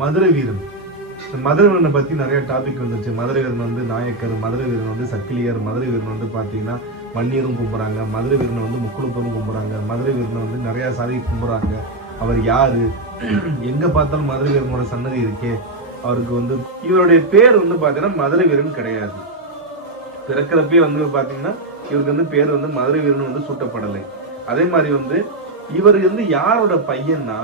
மதுரை வீரன். மதுரை வீரனை பத்தி நிறைய டாபிக் வந்துருச்சு. மதுரை வீரன் வந்து நாயக்கர், மதுரை வீரன் வந்து சக்கிலியர், மதுரை வீரன் வந்து பாத்தீங்கன்னா வன்னியரும் கும்புறாங்க, மதுரை வீரனை வந்து முக்குளத்தூரும் கும்புறாங்க, மதுரை வீரனை வந்து நிறைய சாதி கும்புறாங்க. அவர் யாரு? எங்க பார்த்தாலும் மதுரை வீரனோட சன்னதி இருக்கே. அவருக்கு வந்து இவருடைய பேர் வந்து பாத்தீங்கன்னா மதுரை வீரன் கிடையாது. பிறக்கிறப்பே வந்து பாத்தீங்கன்னா இவருக்கு வந்து பேர் வந்து மதுரை வீரன் வந்து சூட்டப்படலை. அதே மாதிரி வந்து இவர் வந்து யாரோட பையன்னா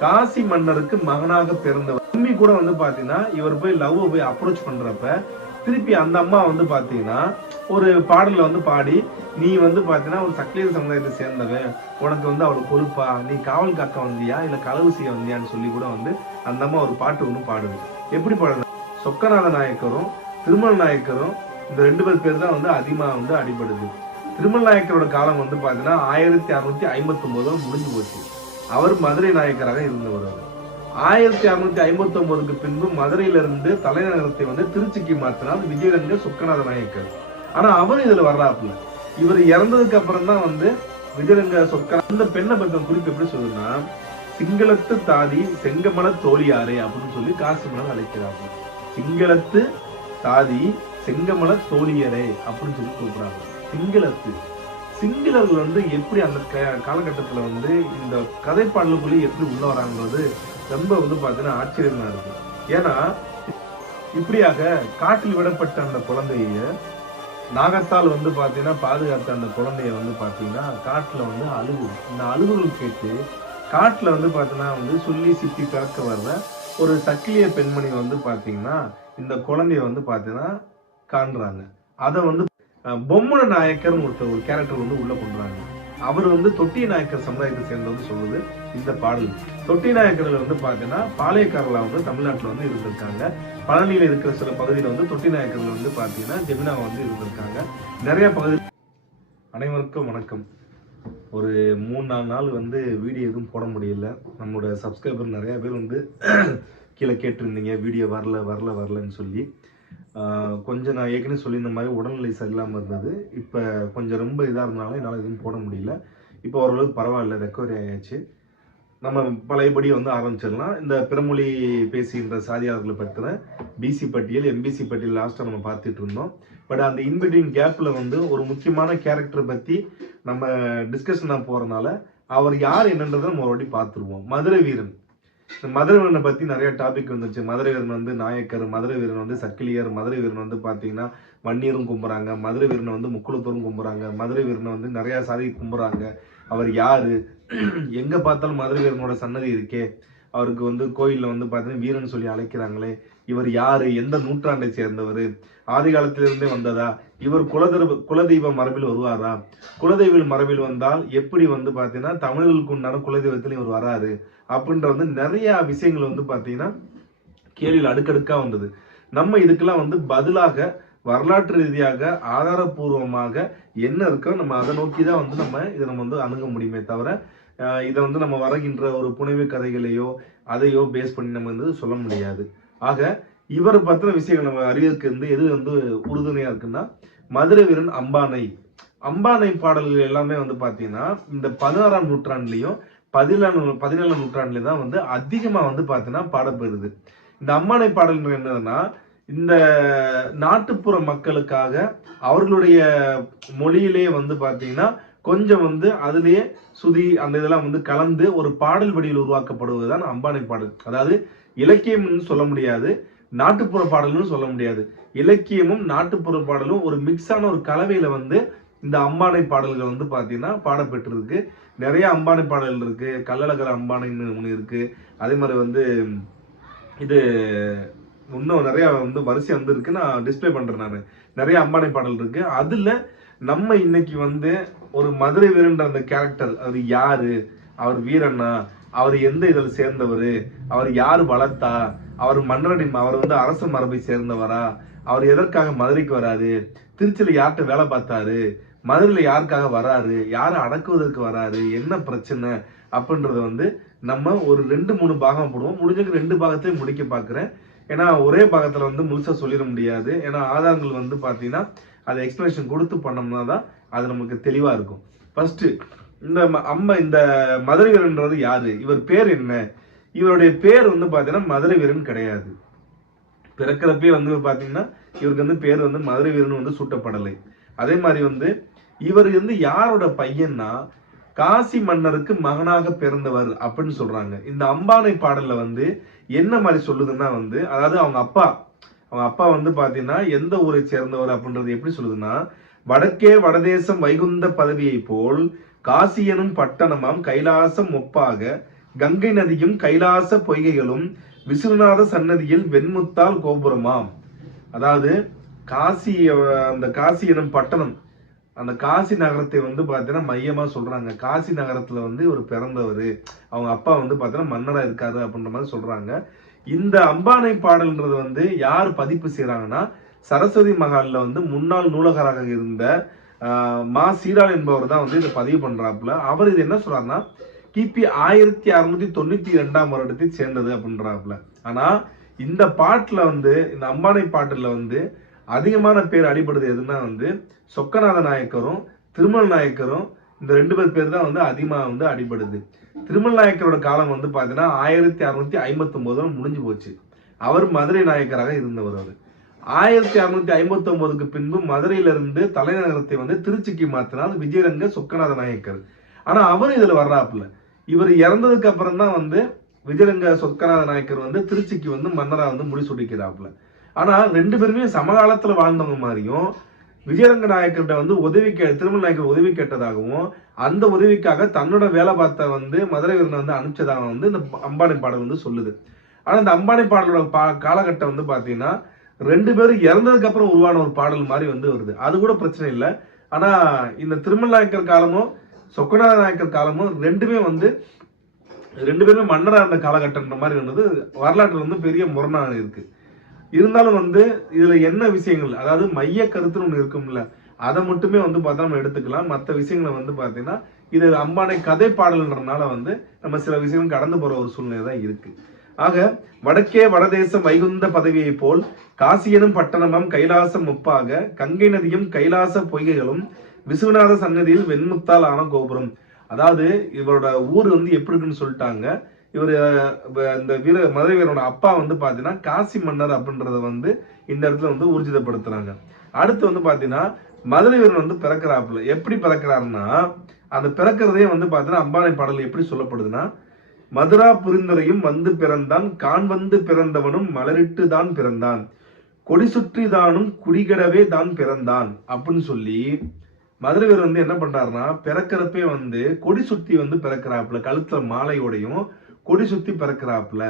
காசி மன்னருக்கு மகனாக பிறந்தவர். உண்மை கூட வந்து பாத்தீங்கன்னா இவர் போய் லவ் போய் அப்ரோச் பண்றப்ப திருப்பி அந்த அம்மா வந்து பாத்தீங்கன்னா ஒரு பாடல வந்து பாடி, நீ வந்து பாத்தீங்கன்னா ஒரு சக்கிலியர் சமுதாயத்தை சேர்ந்தவன், உனக்கு வந்து அவளுக்கு பொறுப்பா, நீ காவல் காக்க வந்தியா இல்ல களவு செய்ய வந்தியான்னு சொல்லி கூட வந்து அந்த அம்மா ஒரு பாட்டு ஒண்ணு பாடுது. எப்படி பாடுது? சொக்கநாத நாயக்கரும் திருமல நாயக்கரும் இந்த 2 பேர் தான் வந்து அதிகமா வந்து அடிபடுது. திருமல நாயக்கரோட காலம் வந்து பாத்தீங்கன்னா 1659 முடிஞ்சு போச்சு. அவர் மதுரை நாயக்கராக இருந்தவர். 1659க்கு பின்பு மதுரையிலிருந்து தலைநகரத்தை வந்து திருச்சிக்கு மாத்தினார் விஜயரங்க சொக்கநாத நாயக்கர். ஆனா அவர் இதுல வர்றாப்புல. இவர் இறந்ததுக்கு அப்புறம் தான் வந்து விஜயரங்க சொக்கநாத. அந்த பெண்ணை பத்தி குறிப்பு எப்படி சொல்லுன்னா, சிங்களத்து தாதி செங்கமல தோழியாரே அப்படின்னு சொல்லி காசி மன்னர் அழைக்கிறாங்க. சிங்களத்து தாதி செங்கமல தோழியரே அப்படின்னு சொல்லி கூப்பிடுறாங்க. சிங்களர்கள் வந்து எப்படி அந்த காலகட்டத்துல வந்து இந்த கதைப்பாடலுக்குள்ளே எப்படி உள்ள வராங்கிறது ரொம்ப வந்து பாத்தீங்கன்னா ஆச்சரியமா இருக்கு. ஏன்னா இப்படியாக காட்டில் விடப்பட்ட அந்த குழந்தைய நாகத்தால் வந்து பாத்தீங்கன்னா பாதுகாத்த அந்த குழந்தைய வந்து பாத்தீங்கன்னா காட்டுல வந்து அழுகு. இந்த அழுகுகள் கேட்டு காட்டுல வந்து பாத்தீங்கன்னா வந்து சொல்லி சிப்பி பிறக்க வர்ற ஒரு சக்கிலிய பெண்மணி வந்து பாத்தீங்கன்னா இந்த குழந்தைய வந்து பாத்தீங்கன்னா காண்றாங்க. அதை வந்து பொம்மன நாயக்கர் ஒரு கேரக்டர் வந்து உள்ள கொண்டுறாங்க. அவர் வந்து தொட்டி நாயக்கர் சமுதாயத்தை சேர்ந்தவங்க சொல்லுது இந்த பாடல். தொட்டி நாயக்கர்கள் வந்து பாத்தீங்கன்னா பாளையக்காரர்களா வந்து தமிழ்நாட்டுல வந்து இருந்திருக்காங்க. பழனியில இருக்கிற சில பகுதியில வந்து தொட்டி நாயக்கர்கள் வந்து பாத்தீங்கன்னா ஜெமினா வந்து இருந்திருக்காங்க. நிறைய பகுதி. அனைவருக்கும் வணக்கம். ஒரு 3-4 நாள் வந்து வீடியோ எதுவும் போட முடியல. நம்மளோட சப்ஸ்கிரைபர் நிறைய பேர் வந்து கீழே கேட்டிருந்தீங்க வீடியோ வரலன்னு சொல்லி. கொஞ்சம் நான் ஏற்கனவே சொல்லியிருந்த மாதிரி உடல்நிலை சரியில்லாமல் இருந்தது. இப்போ கொஞ்சம் ரொம்ப இதாக இருந்தனால என்னால் எதுவும் போட முடியல. இப்போ ஓரளவுக்கு பரவாயில்ல, ரெக்கவரி ஆயாச்சு. நம்ம பழையபடி வந்து ஆரம்பிச்சிடலாம். இந்த பிறமொழி பேசுகின்ற சாதியாளர்களை பற்றின பிசி பட்டியல், எம்பிசி பட்டியல் லாஸ்ட்டாக நம்ம பார்த்துட்டு இருந்தோம். பட் அந்த இன்பிட்வீன் கேப்பில் வந்து ஒரு முக்கியமான கேரக்டரை பற்றி நம்ம டிஸ்கஷனாக போகிறதுனால அவர் யார் என்னன்றதை நம்ம ஒரு வாட்டி பார்த்துருவோம். மதுரை வீரன். மதுரை வீரனை பத்தி நிறைய டாபிக் வந்துச்சு. மதுரை வீரன் வந்து நாயக்கர், மதுரை வீரன் வந்து சக்கிலியர், மதுரை வீரன் வந்து பாத்தீங்கன்னா வன்னியரும் கும்புறாங்க, மதுரை வீரனை வந்து முக்குளத்தூரும் கும்புறாங்க, மதுரை வீரனை வந்து நிறைய சாதி கும்புறாங்க. அவர் யாரு? எங்க பார்த்தாலும் மதுரை வீரனோட சன்னதி இருக்கே. அவருக்கு வந்து கோயில்ல வந்து பாத்தீங்கன்னா வீரன் சொல்லி அழைக்கிறாங்களே. இவர் யாரு? எந்த நூற்றாண்டை சேர்ந்தவர்? ஆதி காலத்திலிருந்தே வந்ததா? இவர் குலதெய்வ மரபில் வருவாரா? குலதெய்வ மரபில் வந்தால் எப்படி வந்து பாத்தீங்கன்னா தமிழர்களுக்கு உண்டான குலதெய்வத்தில் இவர் வராரு அப்படின்ற வந்து நிறைய விஷயங்கள் வந்து பாத்தீங்கன்னா கேள்வியில் அடுக்கடுக்கா வந்தது. நம்ம இதுக்கெல்லாம் வந்து பதிலாக வரலாற்று ரீதியாக ஆதாரபூர்வமாக என்ன இருக்கோ நம்ம அதை நோக்கி தான் வந்து நம்ம வந்து அணுக முடியுமே தவிர இதை வந்து நம்ம வருகின்ற ஒரு புனைவு கதைகளையோ அதையோ பேஸ் பண்ணி நம்ம வந்து சொல்ல முடியாது. ஆக இவரை பத்தின விஷயங்கள் நம்ம அறிவதற்கு வந்து எது வந்து உறுதுணையா இருக்குன்னா மதுரை வீரன் அம்பானை பாடல்கள் எல்லாமே வந்து பாத்தீங்கன்னா இந்த 16ஆம் நூற்றாண்டுலயும் 17ஆம் நூற்றாண்டுல தான் வந்து அதிகமா வந்து பாத்தீங்கன்னா பாடப்பெறுது. இந்த அம்பானை பாடல்கள் என்னதுன்னா இந்த நாட்டுப்புற மக்களுக்காக அவர்களுடைய மொழியிலே வந்து பாத்தீங்கன்னா கொஞ்சம் வந்து அதுலயே சுதி அந்த இதெல்லாம் வந்து கலந்து ஒரு பாடல் வடிவில் உருவாக்கப்படுவதுதான் அம்பானை பாடல். அதாவது இலக்கியம்னு சொல்ல முடியாது, நாட்டுப்புற பாடல்னு சொல்ல முடியாது. இலக்கியமும் நாட்டுப்புற பாடலும் ஒரு மிக்ஸான ஒரு கலவையில வந்து இந்த அம்பானை பாடல்கள் வந்து பாத்தீங்கன்னா பாடப்பெற்றிருக்கு. நிறைய அம்பானை பாடல்கள் இருக்கு. கள்ளழகர் அம்பானைன்னு ஒண்ணு இருக்கு. அதே மாதிரி வந்து இது இன்னும் நிறைய வந்து வரிசை வந்து இருக்கு. நான் டிஸ்பிளே பண்றேன். நான் நிறைய அம்பானை பாடல் இருக்கு. அதுல நம்ம இன்னைக்கு வந்து ஒரு மதுரை வீரன்ற அந்த கேரக்டர், அவர் யாரு, அவர் வீரனா, அவர் எந்த இதில் சேர்ந்தவர், அவர் யாரு வளர்த்தா, அவர் அவர் வந்து அரச மரபை சேர்ந்தவரா, அவர் எதற்காக மதுரைக்கு வராரு, திருச்சியில யார்கிட்ட வேலை பார்த்தாரு, மதுரையில யாருக்காக வராரு, யாரை அடக்குவதற்கு வராரு, என்ன பிரச்சனை அப்படின்றத வந்து நம்ம ஒரு 2-3 பாகம் போடுவோம். முடிஞ்சதுக்கு 2 பாகத்தையும் முடிக்க பாக்குறேன். ஏன்னா ஒரே பாகத்துல வந்து முழுசா சொல்லிட முடியாது. ஏன்னா ஆதாரங்கள் வந்து பாத்தீங்கன்னா அதை எக்ஸ்பிளனேஷன் கொடுத்து பண்ணோம்னா தான் அது நமக்கு தெளிவா இருக்கும். ஃபர்ஸ்ட் இந்த மதுரை வீரன்றது யாரு, இவர் பேர் என்ன, இவருடைய பேர் வந்து பாத்தீங்கன்னா மதுரை வீரன் கிடையாது. பிறக்கிறப்பே வந்து பாத்தீங்கன்னா இவருக்கு வந்து பேர் வந்து மதுரை வீரன் வந்து சூட்டப்படலை. அதே மாதிரி வந்து இவர் வந்து யாரோட பையன்னா காசி மன்னருக்கு மகனாக பிறந்தவர் அப்படின்னு சொல்றாங்க. இந்த அம்பானை பாடல்ல வந்து என்ன மாதிரி சொல்லுதுன்னா வந்து, அதாவது அவங்க அப்பா வந்து பாத்தீங்கன்னா எந்த ஊரை சேர்ந்தவர் அப்படின்றது எப்படி சொல்லுதுன்னா, வடக்கே வடதேசம் வைகுந்த பதவியை போல் காசி எனும் பட்டணமாம் கைலாசம் ஒப்பாக கங்கை நதியும் கைலாச பொய்கைகளும் விசுவநாத சன்னதியில் வெண்முத்தால் கோபுரமாம். அதாவது காசி, அந்த காசி எனும் பட்டணம், அந்த காசி நகரத்தை வந்து பாத்தீங்கன்னா மையமா சொல்றாங்க. காசி நகரத்துல வந்து இவர் பிறந்தவர், அவங்க அப்பா வந்து பாத்தீங்கன்னா மன்னரா இருக்காரு அப்படின்ற மாதிரி சொல்றாங்க. இந்த அம்பானை பாடல்ன்றது வந்து யார் பதிப்பு செய்யறாங்கன்னா, சரஸ்வதி மகால்ல வந்து முன்னாள் நூலகராக இருந்த மா சீரால் என்பவர் தான் வந்து இதை பதிவு பண்றாப்புல. அவர் இது என்ன சொல்றாருன்னா, கிபி 1692 வருடத்தை சேர்ந்தது அப்படின்றாப்புல. ஆனா இந்த பாட்டுல வந்து, இந்த அம்பானை பாட்டுல வந்து அதிகமான பேர் அடிபடுது எதுன்னா வந்து சொக்கநாத நாயக்கரும் திருமல் நாயக்கரும், இந்த 2 பேர் தான் வந்து அதிகமா வந்து அடிபடுது. திருமல் நாயக்கரோட காலம் வந்து பாத்தீங்கன்னா 1659 முடிஞ்சு போச்சு. அவர் மதுரை நாயக்கராக இருந்தவர். அவர் 1659க்கு பின்பு மதுரையிலிருந்து தலைநகரத்தை வந்து திருச்சிக்கு மாத்தினார் விஜயரங்க சொக்கநாத நாயக்கர். ஆனா அவர் இதுல வர்றாப்புல. இவர் இறந்ததுக்கு அப்புறம் தான் வந்து விஜயரங்க சொக்கநாத நாயக்கர் வந்து திருச்சிக்கு வந்து மன்னரா வந்து முடிசூடிக்கிறாப்புல. ஆனா 2 பேருமே சமகாலத்துல வாழ்ந்தவங்க மாதிரியும், விஜயரங்க நாயக்கர்கிட்ட வந்து திருமல் நாயக்கர் உதவி கேட்டதாகவும், அந்த உதவிக்காக தன்னோட வேலை பார்த்த வந்து மதுரை வீரனை வந்து அனுப்பிச்சதாக வந்து இந்த அம்பானை பாடல் வந்து சொல்லுது. ஆனா இந்த அம்பானை பாடலோட காலகட்டம் வந்து பாத்தீங்கன்னா 2 பேரும் இறந்ததுக்கு அப்புறம் உருவான ஒரு பாடல் மாதிரி வந்து வருது. அது கூட பிரச்சனை இல்லை. ஆனா இந்த திருமல் நாயக்கர் காலமும் சொக்கநாத நாயக்கர் காலமும் 2 பேருமே மன்னரா இருந்த காலகட்டம்ன்ற மாதிரி வந்தது வரலாற்றுல வந்து பெரிய முரணாக இருக்கு. இருந்தாலும் வந்து இதுல என்ன விஷயங்கள், அதாவது மைய கருத்துன்னு ஒண்ணு இருக்கும்ல, அதை மட்டுமே வந்து பார்த்தா நம்ம எடுத்துக்கலாம். மற்ற விஷயங்களை வந்து பாத்தீங்கன்னா இது அம்பானை கதை பாடல்ன்றதுனால வந்து நம்ம சில விஷயங்கள் கடந்து போற ஒரு சூழ்நிலை தான் இருக்கு. ஆக வடக்கே வடதேசம் வைகுந்த பதவியை போல் காசியனும் பட்டணமாம் கைலாசம் ஒப்பாக கங்கை நதியும் கைலாச பொய்கைகளும் விசுவநாத சன்னதியில் வெண்முத்தால் ஆன கோபுரம். அதாவது இவரோட ஊர் வந்து எப்படி இருக்குன்னு சொல்லிட்டாங்க. இவர் இந்த மதுரை வீரனோட அப்பா வந்து பாத்தீங்கன்னா காசி மன்னர் அப்படின்றத வந்து இந்த இடத்துல வந்து ஊர்ஜிதப்படுத்துறாங்க. அடுத்து வந்து பாத்தீங்கன்னா மதுரை வீரன் வந்து பிறக்கிறாப்புல. எப்படி பிறக்கிறாருன்னா, அந்த பிறக்கிறதே வந்து பாத்தீங்கன்னா அம்பானை பாடல் எப்படி சொல்லப்படுதுன்னா, மதுரா புரிந்துரையும் வந்து பிறந்தான் கான் வந்து பிறந்தவனும் மலரிட்டு தான் பிறந்தான் கொடி சுற்றி தானும் குடிகடவே தான் பிறந்தான் அப்படின்னு சொல்லி மதுரை வீரர் வந்து என்ன பண்றாருன்னா, பிறக்கிறப்பே வந்து கொடி சுத்தி வந்து பிறக்கிறாப்புல. கழுத்துல மாலையோடையும் கொடி சுத்தி பிறக்கிறாப்புல.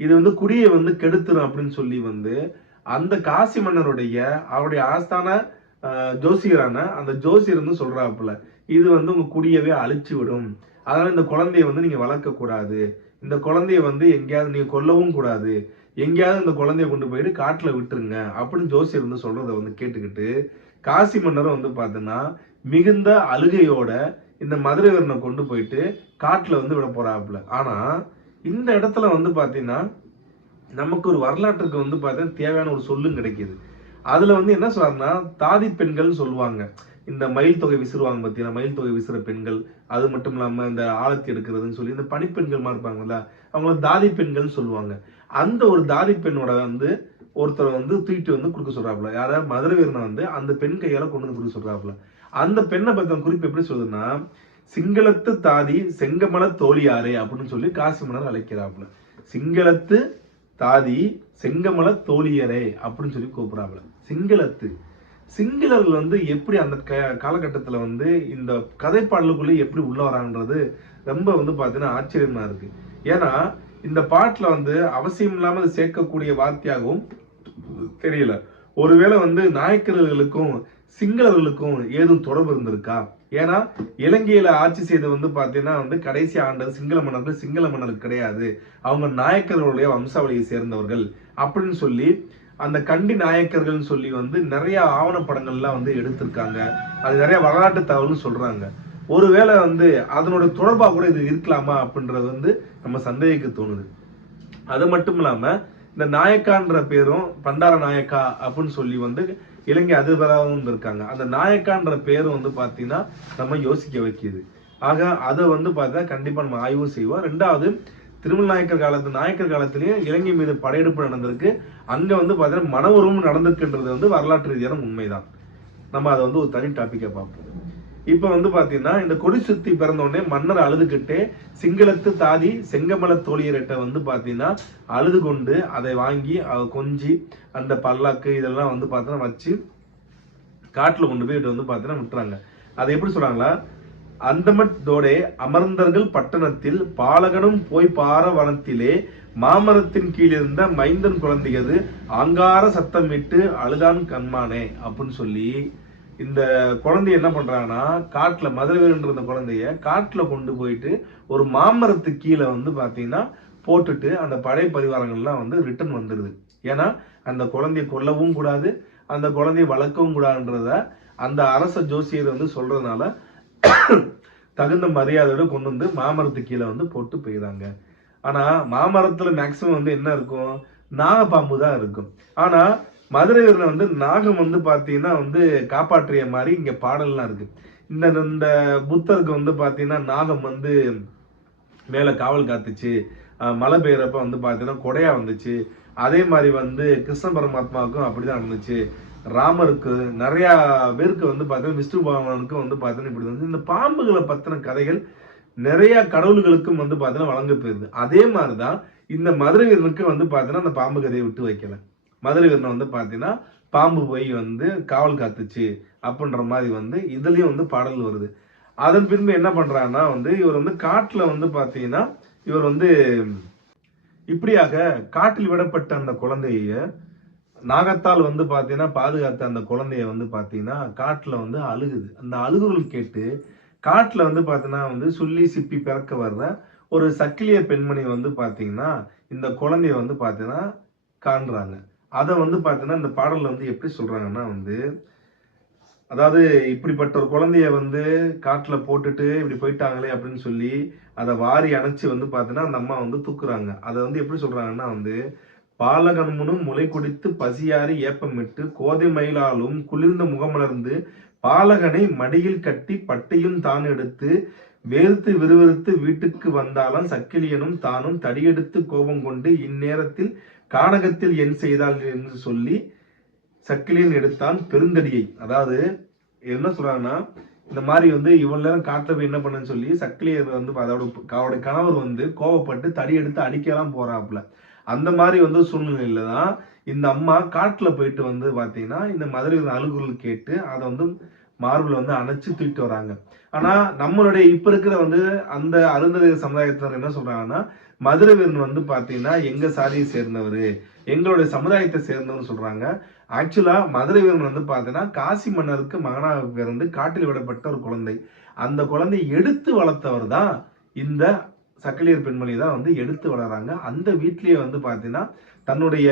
இது வந்து குடியை வந்து கெடுத்துரும் அப்படின்னு சொல்லி வந்து அந்த காசி மன்னருடைய அவருடைய ஆஸ்தான ஜோசியரான அந்த ஜோசியர் வந்து சொல்றாப்புல, இது வந்து உங்க குடியவே அழிச்சு விடும், அதனால இந்த குழந்தைய வந்து நீங்க வளர்க்க கூடாது, இந்த குழந்தைய வந்து எங்கேயாவது நீங்க கொல்லவும் கூடாது, எங்கேயாவது இந்த குழந்தைய கொண்டு போயிட்டு காட்டுல விட்டுருங்க அப்படின்னு ஜோசியர் வந்து சொல்றதை வந்து கேட்டுக்கிட்டு காசி மன்னரும் வந்து பாத்தீங்கன்னா மிகுந்த அழுகையோட இந்த மதுரை வீரனை கொண்டு போயிட்டு காட்டுல வந்து விட போறாப்புல. ஆனா இந்த இடத்துல வந்து பாத்தீங்கன்னா நமக்கு ஒரு வரலாற்றுக்கு வந்து பாத்தீங்கன்னா தேவையான ஒரு சொல்லும் கிடைக்குது. அதுல வந்து என்ன சொல்றாருன்னா, தாதி பெண்கள் சொல்லுவாங்க, இந்த மயில் தொகை விசிறுவாங்க பார்த்தீங்கன்னா, மயில் தொகை விசிற பெண்கள், அது மட்டும் இல்லாம இந்த ஆழத்தி எடுக்கிறதுன்னு சொல்லி இந்த பணிப்பெண்கள் இருப்பாங்கல்ல, அவங்கள தாதி பெண்கள் சொல்லுவாங்க. அந்த ஒரு தாதி பெண்ணோட வந்து ஒருத்தர் வந்து தூக்கிட்டு வந்து கொடுக்க சொல்றாப்புல. யார மதுரை வீரனை வந்து அந்த பெண் கையால கொண்டு வந்து கொடுக்க சொல்றாப்புல. அந்த பெண்ணை பத்தின குறிப்பு எப்படி சொல்லுதுன்னா, சிங்களத்து தாதி செங்கமல தோழியாரே அப்படின்னு சொல்லி காசி மன்னர் அழைக்கிறாப்புல. சிங்களத்து தாதி செங்கமல தோழியரே அப்படின்னு சொல்லி கூப்பிடுறாப்புல. சிங்களர்கள் வந்து எப்படி அந்த காலகட்டத்துல வந்து இந்த கதைப்பாடலுக்குள்ளே எப்படி உள்ள வராங்கன்றது ரொம்ப வந்து பாத்தீங்கன்னா ஆச்சரியமா இருக்கு. ஏன்னா இந்த பாட்டுல வந்து அவசியம் இல்லாம சேர்க்கக்கூடிய வார்த்தையாகவும் தெரியல. ஒருவேளை வந்து நாயக்கர்களுக்கும் சிங்களர்களுக்கும் ஏதும் தொடர்பு இருந்திருக்கா? ஏன்னா இலங்கையில ஆட்சி செய்து வந்து பாத்தீங்கன்னா வந்து கடைசி ஆண்டு சிங்கள மன்னர்கள் கிடையாது, அவங்க நாயக்கர்களுடைய வம்சாவளியை சேர்ந்தவர்கள் அப்படின்னு சொல்லி அந்த கண்டி நாயக்கர்கள் சொல்லி வந்து நிறைய ஆவணப்படங்கள்லாம் வந்து எடுத்திருக்காங்க. அது நிறைய வரலாற்று தகவல்னு சொல்றாங்க. ஒருவேளை வந்து அதனோட தொடர்பா கூட இது இருக்கலாமா அப்படின்றது வந்து நம்ம சந்தேகிக்க தோணுது. அது மட்டும் இல்லாம இந்த நாயக்கான்ற பேரும் பண்டார நாயக்கா அப்படின்னு சொல்லி வந்து இலங்கை அதிபராகவும் இருக்காங்க. அந்த நாயக்கான்ற பேரும் வந்து பாத்தீங்கன்னா நம்ம யோசிக்க வைக்கிது. ஆக அதை வந்து பார்த்தா கண்டிப்பா நம்ம ஆய்வு செய்வோம். ரெண்டாவது திருமல் நாயக்கர் காலத்திலேயே இலங்கை மீது படையெடுப்பு நடந்திருக்கு. அங்க வந்து பாத்தீங்கன்னா மன உருவம் நடந்திருக்குன்றது வந்து வரலாற்று ரீதியான உண்மைதான். நம்ம அதை வந்து ஒரு தனி டாபிக்கா பார்ப்போம். இப்ப வந்து பாத்தீங்கன்னா இந்த கொடி சுத்தி பிறந்த உடனே மன்னர் அழுதுகிட்டே சிங்களத்து தாதி செங்கமல தோழியர்கிட்ட வந்து பாத்தீங்கன்னா அழுது கொண்டு அதை வாங்கி கொஞ்சி அந்த பல்லாக்கு இதெல்லாம் வந்து பாத்தீங்கன்னா வச்சு காட்டுல கொண்டு போய் வந்து பாத்தீங்கன்னா விட்டுறாங்க. அதை எப்படி சொல்றாங்களா, அந்தமட்டோடே அமர்ந்தர்கள் பட்டணத்தில் பாலகனும் போய் பார வனத்திலே மாமரத்தின் கீழ் இருந்த மைந்தன் குழந்தையது ஆங்கார சத்தம் விட்டு அழுதான் கண்மானே அப்படின்னு சொல்லி இந்த குழந்தைய என்ன பண்றாங்கன்னா காட்டுல மதுரவேலுன்ற இந்த குழந்தைய காட்டுல கொண்டு போயிட்டு ஒரு மாமரத்துக்கு கீழே வந்து பாத்தீங்கன்னா போட்டுட்டு அந்த படை பரிவாரங்கள்லாம் வந்து ரிட்டர்ன் வந்துடுது. ஏன்னா அந்த குழந்தைய கொல்லவும் கூடாது, அந்த குழந்தைய வளர்க்கவும் கூடாதுன்றத அந்த அரச ஜோசியர் வந்து சொல்றதுனால தகுந்த மரியாதையோட கொண்டு வந்து மாமரத்துக்கு கீழே வந்து போட்டு போயிடுறாங்க. ஆனா மாமரத்துல மேக்சிமம் வந்து என்ன இருக்கும், நாகப்பாம்பு தான் இருக்கும். ஆனா மதுரை வீரனை வந்து நாகம் வந்து பாத்தீங்கன்னா வந்து காப்பாற்றிய மாதிரி இங்க பாடல்லாம் இருக்கு. இந்த புத்தருக்கு வந்து பாத்தீங்கன்னா நாகம் வந்து மேல காவல் காத்துச்சு, மழை பெய்யறப்ப வந்து பாத்தீங்கன்னா கொடையா வந்துச்சு. அதே மாதிரி வந்து கிருஷ்ண பரமாத்மாவுக்கும் அப்படிதான் இருந்துச்சு. ராமருக்கு நிறைய பேருக்கு வந்து பாத்தீங்கன்னா விஷ்ணு பகவானுக்கும் வந்து பாத்தீங்கன்னா இப்படி வந்து இந்த பாம்புகளை பத்தின கதைகள் நிறைய கடவுள்களுக்கும் வந்து பாத்தீங்கன்னா வழங்க போயிருது. அதே மாதிரிதான் இந்த மதுரை வீரனுக்கு வந்து பாத்தீங்கன்னா அந்த பாம்பு கதையை விட்டு வைக்கல. மதுரை வீரனை வந்து பாத்தீங்கன்னா பாம்பு போய் வந்து காவல் காத்துச்சு அப்படின்ற மாதிரி வந்து இதுலயும் வந்து பாடல் வருது. அதன் பின்பு என்ன பண்றாங்கன்னா வந்து இவர் வந்து காட்டுல வந்து பாத்தீங்கன்னா இவர் வந்து இப்படியாக காட்டில் விடப்பட்ட அந்த குழந்தைய நாகத்தால் வந்து பாத்தீங்கன்னா பாதுகாத்த அந்த குழந்தைய வந்து பாத்தீங்கன்னா காட்டுல வந்து அழுகுது. அந்த அழுகுகள் கேட்டு காட்டுல வந்து பாத்தீங்கன்னா வந்து சொல்லி சிப்பி பிறக்க வர்ற ஒரு சக்கிலிய பெண்மணி வந்து பாத்தீங்கன்னா இந்த குழந்தைய வந்து பாத்தீங்கன்னா காண்றாங்க. அதை வந்து பாத்தீங்கன்னா இந்த பாடல்ல வந்து எப்படி சொல்றாங்கன்னா வந்து, அதாவது இப்படிப்பட்ட ஒரு குழந்தைய வந்து காட்டுல போட்டுட்டு இப்படி போயிட்டாங்களே அப்படின்னு சொல்லி அதை வாரி அணைச்சு வந்து பாத்தீங்கன்னா அந்த அம்மா வந்து தூக்குறாங்க. அதை வந்து எப்படி சொல்றாங்கன்னா வந்து, பாலகன்முனும் முளை குடித்து பசியாரி ஏப்பமிட்டு கோதை மயிலாலும் குளிர்ந்த முகமலர்ந்து பாலகனை மடியில் கட்டி பட்டையும் தான் எடுத்து வேர்த்து விறுவிறுத்து வீட்டுக்கு வந்தாலும் சக்கிலியனும் தானும் தடியெடுத்து கோபம் கொண்டு இந்நேரத்தில் கானகத்தில் என் செய்தாள் என்று சொல்லி சக்கிலியன் எடுத்தான் பெருந்தடியை. அதாவது என்ன சொல்றாங்கன்னா, இந்த மாதிரி வந்து இவ்வளவு நேரம் காட்டுல போய் என்ன பண்ணுன்னு சொல்லி சக்கிலியர் வந்து அவருடைய கணவர் வந்து கோவப்பட்டு தடி எடுத்து அடிக்கலாம் போறாப்புல. அந்த மாதிரி வந்து சூழ்நிலையில தான் இந்த அம்மா காட்டுல போயிட்டு வந்து பாத்தீங்கன்னா இந்த மதுரை அழுகுறல் கேட்டு அதை வந்து மார்பில் வந்து அணைச்சு தூக்கிட்டு வராங்க. ஆனா நம்மளுடைய இப்ப இருக்கிற வந்து அந்த அருந்ததி சமுதாயத்தினர் என்ன சொல்றாங்கன்னா, மதுரை வீரன் வந்து பாத்தீங்கன்னா எங்க சாதியை சேர்ந்தவர், எங்களுடைய சமுதாயத்தை சேர்ந்தவர்னு சொல்றாங்க. ஆக்சுவலா மதுரை வீரன் வந்து பாத்தீங்கன்னா காசி மன்னருக்கு மகனாக பிறந்து காட்டில் விடப்பட்ட ஒரு குழந்தை. அந்த குழந்தை எடுத்து வளர்த்தவர் தான் இந்த சக்கிலியர் பெண்மணி தான் வந்து எடுத்து வளர்றாங்க. அந்த வீட்லயே வந்து பாத்தீங்கன்னா தன்னுடைய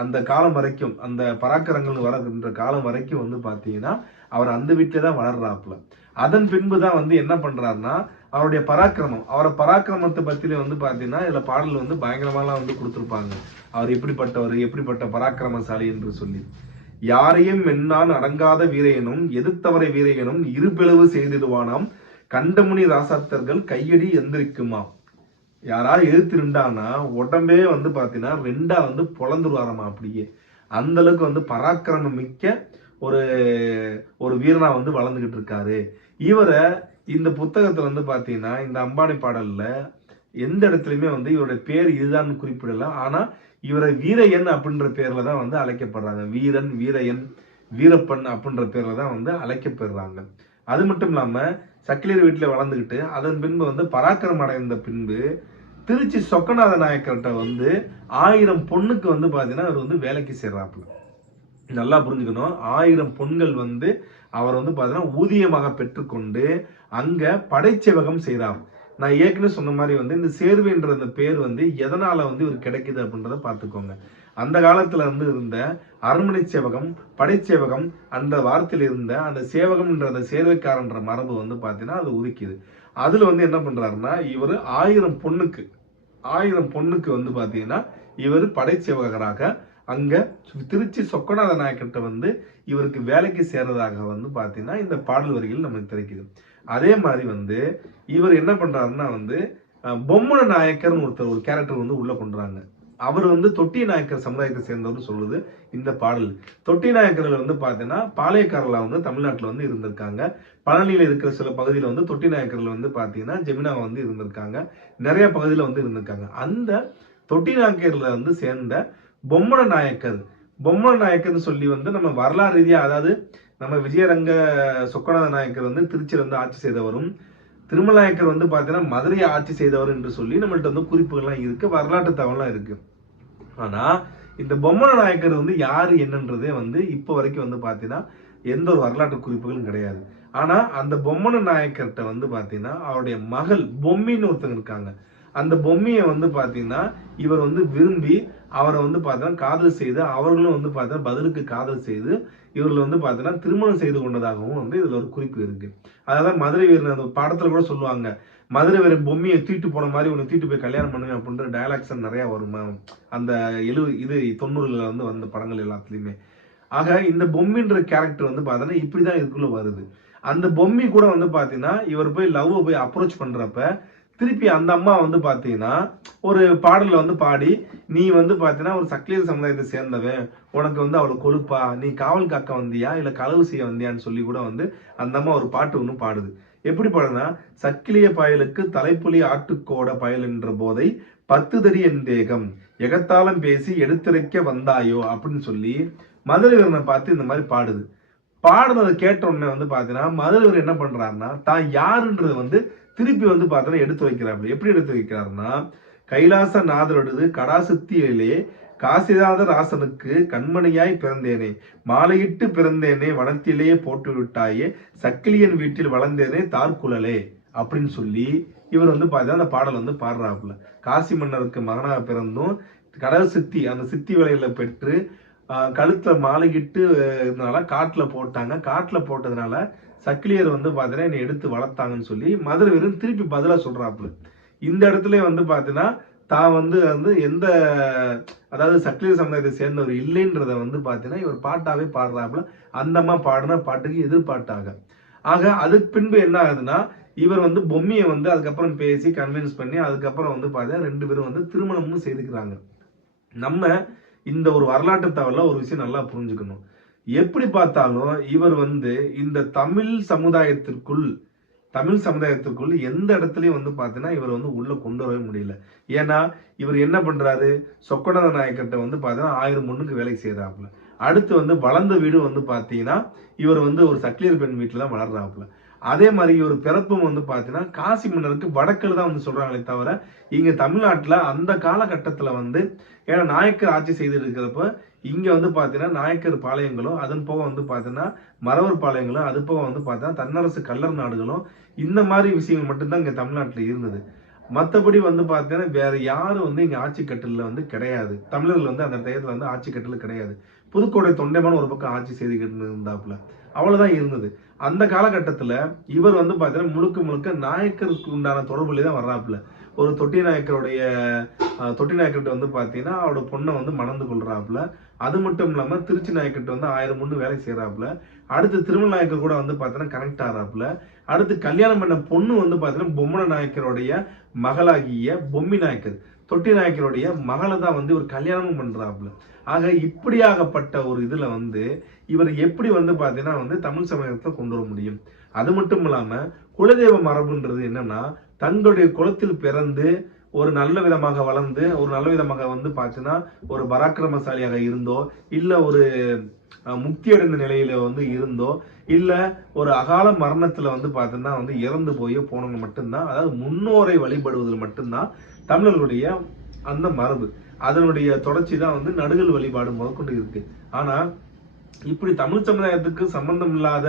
அந்த காலம் வரைக்கும் அந்த பராக்கரங்கள் வளர்கின்ற காலம் வரைக்கும் வந்து பாத்தீங்கன்னா அவர் அந்த வீட்டிலே தான் வளர்றாப்புல. அதன் பின்பு தான் வந்து என்ன பண்றாருன்னா அவருடைய பராக்கிரமம், அவரை பராக்கிரமத்தை பத்தியில வந்து பாத்தீங்கன்னா இதுல பாடல் வந்து பயங்கரமாலாம் வந்து கொடுத்துருப்பாங்க. அவர் எப்படிப்பட்டவர், எப்படிப்பட்ட பராக்கிரமசாலி என்று சொல்லி. யாரையும் மென்னான் அடங்காத வீரையனும் எதிர்த்தவரை வீரையனும் இருபிளவு செய்திடுவானாம் கண்டமுனி ராசாத்தர்கள் கையடி எந்திரிக்குமா. யாராவது எதிர்த்திருந்தான்னா உடம்பே வந்து பாத்தீங்கன்னா ரெண்டா வந்து பொழந்துருவாராமா. அப்படியே அந்த அளவுக்கு வந்து பராக்கிரமம் மிக்க ஒரு ஒரு வீரனா வந்து வளர்ந்துகிட்டு இருக்காரு. இவரை இந்த புத்தகத்துல வந்து பாத்தீங்கன்னா இந்த அம்பானி பாடல்ல எந்த இடத்துலயுமே வந்து இவருடைய பேர் இதுதான் குறிப்பிடல. ஆனா இவரை வீரையன் அப்படின்ற பேர்ல தான் வந்து அழைக்கப்படுறாங்க. வீரன், வீரையன், வீரப்பன் அப்படின்ற பேர்ல தான் வந்து அழைக்கப்படுறாங்க. அது மட்டும் இல்லாம சக்கிலியர் வீட்டுல வளர்ந்துகிட்டு அதன் பின்பு வந்து பராக்கிரமம் அடைந்த பின்பு திருச்சி சொக்கநாத நாயக்கர்கிட்ட வந்து 1000 பொண்ணுக்கு வந்து பாத்தீங்கன்னா அவர் வந்து வேலைக்கு சேர்றாப்புல. நல்லா புரிஞ்சுக்கணும். 1000 பொண்கள் வந்து அவர் வந்து பாத்தீங்கன்னா ஊதியமாக பெற்றுக்கொண்டு அங்க படைச்சேவகம் செய்றார். நான் ஏற்கனவே சொன்ன மாதிரி வந்து இந்த சேர்வைன்ற அந்த பேர் வந்து எதனால வந்து இவர் கிடைக்குது அப்படின்றத பாத்துக்கோங்க. அந்த காலத்துல இருந்து இருந்த அரண்மனை சேவகம், படைச்சேவகம் அந்த வார்த்தையில இருந்த அந்த சேவகம் என்ற அந்த சேர்வைக்காரன்ற மரபு வந்து பாத்தீங்கன்னா அது உதிக்குது. அதுல வந்து என்ன பண்றாருன்னா இவர் 1000 பொண்ணுக்கு வந்து பாத்தீங்கன்னா இவர் படைச்சேவகராக அங்க திருச்சி சொக்கநாத நாயக்கிட்ட வந்து இவருக்கு வேலைக்கு சேர்றதாக வந்து பாத்தீங்கன்னா இந்த பாடல் வரிகள் நமக்கு தெரிவிக்குது. அதே மாதிரி வந்து இவர் என்ன பண்றாருன்னா வந்து பொம்மன நாயக்கர்னு ஒரு கேரக்டர் வந்து உள்ள கொண்டுறாங்க. அவர் வந்து தொட்டி நாயக்கர் சமுதாயத்தை சேர்ந்தவர்னு சொல்லுது இந்த பாடல். தொட்டி நாயக்கர்கள் வந்து பாத்தீங்கன்னா பாளையக்காரர்களா வந்து தமிழ்நாட்டுல வந்து இருந்திருக்காங்க. பழனியில இருக்கிற சில பகுதியில வந்து தொட்டி நாயக்கர்கள் வந்து பாத்தீங்கன்னா ஜெமினாவை வந்து இருந்திருக்காங்க. நிறைய பகுதியில வந்து இருந்திருக்காங்க. அந்த தொட்டி நாயக்கர்ல வந்து சேர்ந்த பொம்மன நாயக்கர் சொல்லி வந்து நம்ம வரலாறு ரீதியா, அதாவது நம்ம விஜயரங்க சொக்கநாத நாயக்கர் வந்து திருச்சியில வந்து ஆட்சி செய்தவரும், திருமல் நாயக்கர் வந்து பாத்தீங்கன்னா மதுரையை ஆட்சி செய்தவர் என்று சொல்லி நம்மள்ட்ட வந்து குறிப்புகள்லாம் இருக்கு, வரலாற்று தகவலாம் இருக்கு. ஆனா இந்த பொம்மன நாயக்கர் வந்து யாரு என்னன்றதே வந்து இப்போ வரைக்கும் வந்து பாத்தீங்கன்னா எந்த ஒரு வரலாற்று குறிப்புகளும் கிடையாது. ஆனா அந்த பொம்மன நாயக்கர்கிட்ட வந்து பாத்தீங்கன்னா அவருடைய மகள் பொம்மின்னு ஒருத்தங்க இருக்காங்க. அந்த பொம்மியை வந்து பாத்தீங்கன்னா இவர் வந்து விரும்பி அவரை வந்து பார்த்தீங்கன்னா காதல் செய்து, அவர்களும் வந்து பார்த்தீங்கன்னா பதிலுக்கு காதல் செய்து இவர்கள் வந்து பார்த்தீங்கன்னா திருமணம் செய்து கொண்டதாகவும் வந்து இதுல ஒரு குறிப்பு இருக்கு. அதாவது மதுரை வீரன் அந்த படத்துல கூட சொல்லுவாங்க, மதுரை வீரன் பொம்மியை தூக்கிட்டு போன மாதிரி உன்னை தூக்கிட்டு போய் கல்யாணம் பண்ணுவேன் அப்படின்ற டயலாக்ஸ் நிறைய வரும் அந்த 90களில் வந்து வந்த படங்கள் எல்லாத்துலயுமே. ஆக இந்த பொம்மின்ற கேரக்டர் வந்து பார்த்தீங்கன்னா இப்படிதான் இதுக்குள்ள வருது. அந்த பொம்மி கூட வந்து பாத்தீங்கன்னா இவர் போய் லவ் போய் அப்ரோச் பண்றப்ப திருப்பி அந்த அம்மா வந்து பாத்தீங்கன்னா ஒரு பாடல்ல வந்து பாடி, நீ வந்து பாத்தீங்கன்னா ஒரு சக்கிலியர் சமுதாயத்தை சேர்ந்தவன், உனக்கு வந்து அவளை கொழுப்பா, நீ காவல் காக்க வந்தியா இல்ல களவு செய்ய வந்தியான்னு சொல்லி கூட வந்து அந்த அம்மா ஒரு பாட்டு ஒண்ணு பாடுது. எப்படி பாடுனா, சக்கிலிய பயலுக்கு தலைப்புலி ஆட்டுக்கோட பயல் என்ற போதை 10 தடி என் தேகம் எகத்தாலம் பேசி எடுத்துரைக்க வந்தாயோ அப்படின்னு சொல்லி மதுரை வீரனை பார்த்து இந்த மாதிரி பாடுது. பாடுனதை கேட்ட உடனே வந்து பாத்தீங்கன்னா மதுரை வீரர் என்ன பண்றாருன்னா தான் யாருன்றது வந்து திருப்பி வந்து பார்த்தோன்னா எடுத்து வைக்கிறாரு. எப்படி எடுத்து வைக்கிறாருன்னா, கைலாச நாதரொடுது கடாசுத்தியிலே காசிநாத ராசனுக்கு கண்மணியாய் பிறந்தேனே, மாலையிட்டு பிறந்தேனே வனத்திலேயே போட்டு விட்டாயே, சக்கிலியன் வீட்டில் வளர்ந்தேனே தார்குழலே அப்படின்னு சொல்லி இவர் வந்து பார்த்தீங்கன்னா அந்த பாடல் வந்து பாடுறாப்புல. காசி மன்னருக்கு மகனாக பிறந்தும் கடல் சித்தி அந்த சித்தி வேலையில பெற்று கழுத்துல மாலையிட்டு இருந்தனால காட்டுல போட்டாங்க. காட்டுல போட்டதுனால சக்கிலியர் வந்து பாத்தீங்கன்னா என்னை எடுத்து வளர்த்தாங்கன்னு சொல்லி மதுரை வீரன் திருப்பி பதிலா சொல்றாப்புல. இந்த இடத்துல வந்து பாத்தீங்கன்னா தான் வந்து எந்த, அதாவது சக்கிலியர் சமுதாயத்தை சேர்ந்தவர் இல்லைன்றத வந்து பாத்தீங்கன்னா இவர் பாட்டாவே பாடுறாப்புல. அந்த அம்மா பாடின பாட்டுக்கு எதிர்பாட்டாக. ஆக அதுக்கு பின்பு என்ன ஆகுதுன்னா, இவர் வந்து பொம்மியை வந்து அதுக்கப்புறம் பேசி கன்வின்ஸ் பண்ணி அதுக்கப்புறம் வந்து பாத்தீங்கன்னா 2 பேரும் வந்து திருமணமும் செய்துக்கிறாங்க. நம்ம இந்த ஒரு வரலாற்று தகவல்ல ஒரு விஷயம் நல்லா புரிஞ்சுக்கணும். எப்படி பார்த்தாலும் இவர் வந்து இந்த தமிழ் சமுதாயத்திற்குள் எந்த இடத்துலயும் வந்து பாத்தீங்கன்னா இவர் வந்து உள்ள கொண்டு வரவே முடியல. ஏன்னா இவர் என்ன பண்றாரு, சொக்கநாத நாயக்கர்கிட்ட வந்து பாத்தீங்கன்னா 1000 பொண்ணுக்கு வேலை செய்யறாப்புல. அடுத்து வந்து வளர்ந்த வீடு வந்து பாத்தீங்கன்னா இவர் வந்து ஒரு சக்கிலியர் பெண் வீட்டுல தான் வளர்றாப்புல. அதே மாதிரி ஒரு பிறப்பும் வந்து பாத்தீங்கன்னா காசி மன்னருக்கு வடக்குல தான் வந்து சொல்றாங்களே தவிர இங்க தமிழ்நாட்டுல அந்த காலகட்டத்துல வந்து, ஏன்னா நாயக்கர் ஆட்சி செய்து இருக்கிறப்ப இங்க வந்து பாத்தீங்கன்னா நாயக்கர் பாளையங்களும் அதன் போக வந்து பாத்தீங்கன்னா மறவர் பாளையங்களும் அது போக வந்து பாத்தீங்கன்னா தன்னரசு கள்ளர் நாடுகளும் இந்த மாதிரி விஷயங்கள் மட்டும்தான் இங்க தமிழ்நாட்டுல இருந்தது. மற்றபடி வந்து பாத்தீங்கன்னா வேற யாரும் வந்து இங்க ஆட்சி கட்டல வந்து கிடையாது. தமிழர்கள் வந்து அந்த டயத்துல வந்து ஆட்சி கட்டல கிடையாது. புதுக்கோட்டை தொண்டைமான் ஒரு பக்கம் ஆட்சி செய்துக்கிட்டு இருந்தாப்புல, அவ்வளவுதான் இருந்தது. அந்த காலகட்டத்துல இவர் வந்து பாத்தீங்கன்னா முழுக்க முழுக்க நாயக்கருக்கு உண்டான தொடர்புல தான் வர்றாப்புல. ஒரு தொட்டி நாயக்கர்கிட்ட வந்து பாத்தீங்கன்னா அவரோட பொண்ணை வந்து மணந்து கொள்றாப்புல. அது மட்டும் இல்லாம திருச்சி நாயக்கர்கிட்ட வந்து 1000 பொண்ணு வேலை செய்யறாப்புல. அடுத்து திருமல் நாயக்கர் கூட வந்து பாத்தீங்கன்னா கனெக்ட் ஆறாப்புல. அடுத்து கல்யாணம் பண்ண பொண்ணு வந்து பாத்தீங்கன்னா பொம்மன நாயக்கருடைய மகளாகிய பொம்மி நாயக்கர், தொட்டி நாயக்கருடைய மகளை தான் வந்து ஒரு கல்யாணமும் பண்றாப்புல. ஆக இப்படியாகப்பட்ட ஒரு இதுல வந்து இவர் எப்படி வந்து பாத்தீங்கன்னா வந்து தமிழ் சமயத்தை கொண்டு வர முடியும்? அது மட்டும் இல்லாம குலதெய்வ மரபுன்றது என்னன்னா, தங்களுடைய குலத்தில் பிறந்து ஒரு நல்ல விதமாக வளர்ந்து ஒரு நல்ல விதமாக வந்து பாத்தீங்கன்னா ஒரு பராக்கிரமசாலியாக இருந்தோ, இல்ல ஒரு முக்தி அடைந்த நிலையில வந்து இருந்தோ, இல்ல ஒரு அகால மரணத்துல வந்து பாத்தீங்கன்னா வந்து இறந்து போய் போனவங்க மட்டும்தான், அதாவது முன்னோரை வழிபடுவதில் மட்டும்தான் தமிழர்களுடைய அந்த மரபு. அதனுடைய தொடர்ச்சி தான் வந்து நடுகள் வழிபாடு முதற்கொண்டு இருக்கு. ஆனா இப்படி தமிழ் சமுதாயத்துக்கு சம்பந்தம் இல்லாத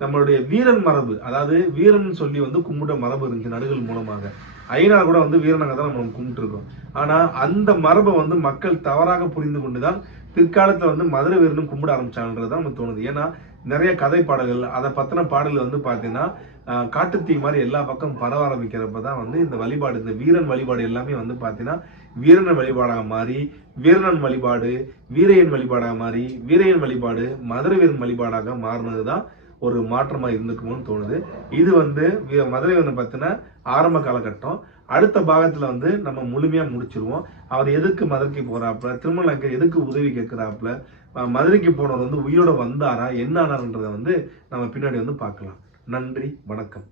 நம்மளுடைய வீரன் மரபு, அதாவது வீரன் சொல்லி வந்து கும்பிட்ட மரபு இருந்துச்சு நடுகள் மூலமாக. ஐநாள் கூட வந்து வீரனாக தான் நம்ம கும்பிட்டு இருக்கோம். ஆனா அந்த மரபை வந்து மக்கள் தவறாக புரிந்து கொண்டுதான் பிற்காலத்துல வந்து மதுரை வீரனும் கும்பிட ஆரம்பிச்சாங்கன்றதுதான் நமக்கு தோணுது. ஏன்னா நிறைய கதை பாடல்கள் அதை பத்தின பாடல்கள் வந்து பாத்தீங்கன்னா காட்டுத்தீ மாதிரி எல்லா பக்கம் பரவ ஆரம்பிக்கிறப்பதான் வந்து இந்த வழிபாடு, இந்த வீரன் வழிபாடு எல்லாமே வந்து பாத்தீங்கன்னா வீரன் வழிபாடாக மாறி, வீரனன் வழிபாடு வீரையன் வழிபாடாக மாறி, வீரையன் வழிபாடு மதுரை வீரன் வழிபாடாக மாறினதுதான் ஒரு மாற்றமா இருந்துக்குமோன்னு தோணுது. இது வந்து மதுரை வீரனை பத்தின ஆரம்ப காலகட்டம். அடுத்த பாகத்துல வந்து நம்ம முழுமையா முடிச்சிருவோம். அவர் எதுக்கு மதுரைக்கு போறாப்புல, திருமலைக்கு எதுக்கு உதவி கேட்கிறாப்புல, மதுரைக்கு போனவர் வந்து உயிரோட வந்தாரா, என்ன ஆனார்ன்றதை வந்து நம்ம பின்னாடி வந்து பார்க்கலாம். நன்றி, வணக்கம்.